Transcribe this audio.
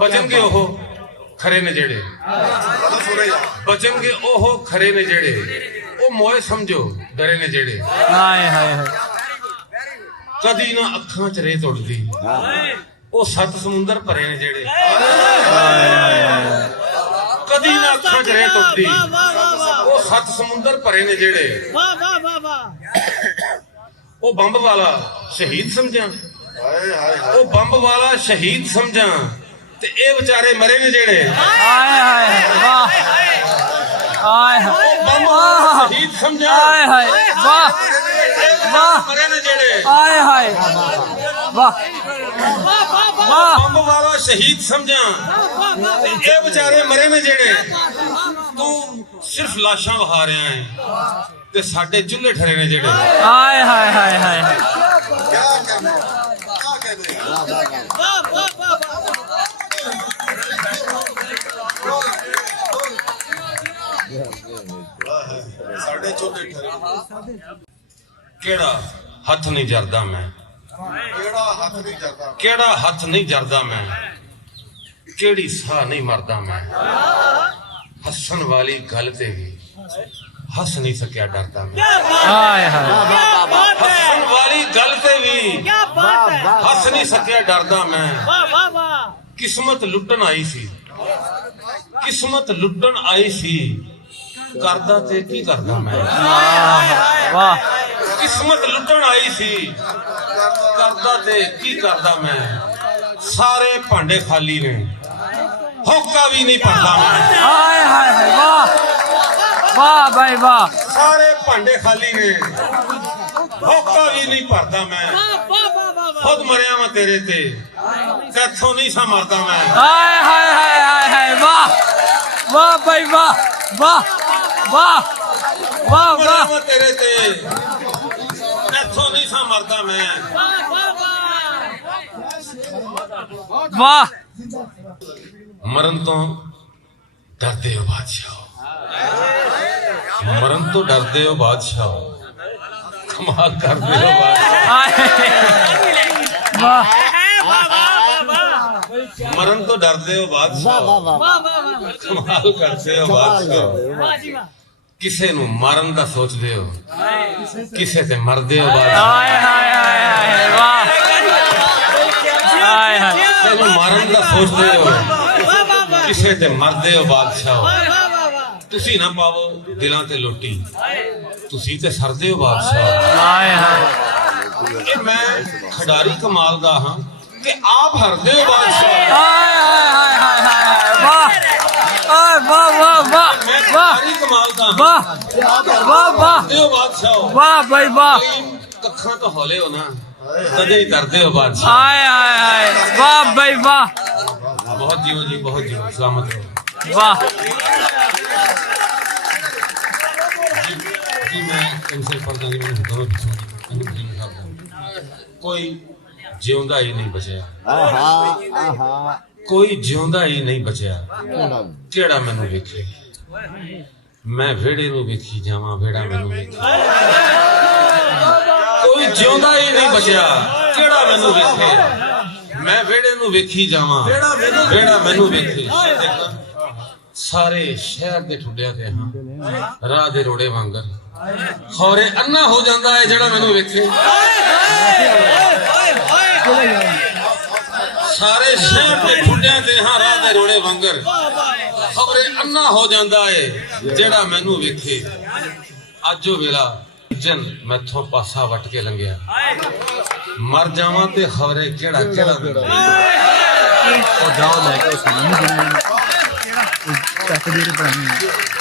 बचनगे ओह खरे ने जेड़े बचनगे ओह खरे ने जेड़े ओ मोए समझो डरे ने जेड़े हाय हाय हाय कदी ना अखां च रेत उड़दी ओ सत समुंदर भरे ने जेड़े कदी ना अखां च रेत उड़दी ओ सत समुंदर भरे ने जेड़े ओ बंब वाला शहीद समझा ओ बंब वाला शहीद समझा ते ए बेचारे मरे ने जेड़े हाय हाय वाह हाय हाय बंब वाला शहीद समझा हाय हाय वाह वाह मरे ने जेड़े हाय हाय वाह वाह बंब वाला शहीद समझा ते ए बेचारे मरे ने जेड़े तू सिर्फ लाशां वहा रहा है ते साडे चुल्हे ठरे ने जेड़े हाय हाय हाय हाय साडे चुल्हे ठरे केड़ा हथ नहीं जरदा मैं केड़ा हथ नहीं जरदा मैं केड़ी साह नहीं मरदा मैं हसन वाली गल ते भी हस नहीं सकिया डरदा मैं हाय हाय हसन वाली गल ते भी हस नहीं सकिया डरदा मैं किस्मत लुटन आई सी किस्मत लुटन आई सी करदा ते की करदा मैं वाह किस्मत लुटन आई सी करदा ते की करदा मैं सारे भांडे खाली ने होका भी नहीं पड़दा मैं हाय हाय हाय वाह वाह भाई वाह सारे भांडे खाली ने होका भी नहीं भरदा मैं खुद मरिया मैं तेरे ते कैथों नहीं सा मरदा मैं हाय हाय हाय हाय हाय वाह वाह भाई वाह वाह वाह वाह मरिया वाह मैं तेरे ते कैथों नहीं सा मरदा मैं वाह मरण तो डरदे हो बादशाह मरण तो डरदे हो बादशाह कमाल करदे हो बादशाह वाह मरण तो डरदे हो बादशाह कमाल करदे हो बादशाह किसे नू मारन दा सोचदे हो किसे ते मरदे हो बादशाह हाय हाय हाय हाय वाह हाय हाय किसे नू मारन दा सोचदे हो किसे ते मरदे हो बादशाह तुसी ना पावो दिलां ते लोटी तुसी ते सरदे हो बादशाह हाय हाय ये मैं खिडारी कमाल दा हां कि आप हरदे हो बादशाह हाय हाय हाय हाय हाय वाह वाह वाह वाह मैं वाह खिडारी कमाल दा हां वाह वाह वाह हरदे हो बादशाह वाह भाई वाह कखां तो हौले हो ना तदे ही करदे हो बादशाह हाय हाय हाय वाह भाई वाह बहुत जीवो जी बहुत जीवो सलामत रहो वाह जी मैं इनसे पढ़ता जी मैंने दोनों कोई जिਉਂਦਾ ही नहीं बचया कोई जिਉਂਦਾ ही नहीं बचया केड़ा मैनू वेखे मैं वेड़े नू वेखी जावां वेड़ा मैनू वेखे कोई जिਉਂਦਾ ही नहीं बचया केड़ा मैनू वेखे मैं वेड़े नू वेखी जावां वेड़ा मैनू वेखे सारे शहर दे ठुड्डियां ते हां राह दे रोड़े वांगर खौरे अन्ना हो जांदा है जेड़ा मैनू वेखे सारे शहर दे ठुड्डियां ते हां राह दे रोड़े वांगर खौरे अन्ना हो जांदा है जेड़ा मैनू वेखे अजो वेला जन मैथों पासा वट के लंघिया मर जावां ते खौरे केड़ा केड़ा जाओ लेके तकदीर पढ़नी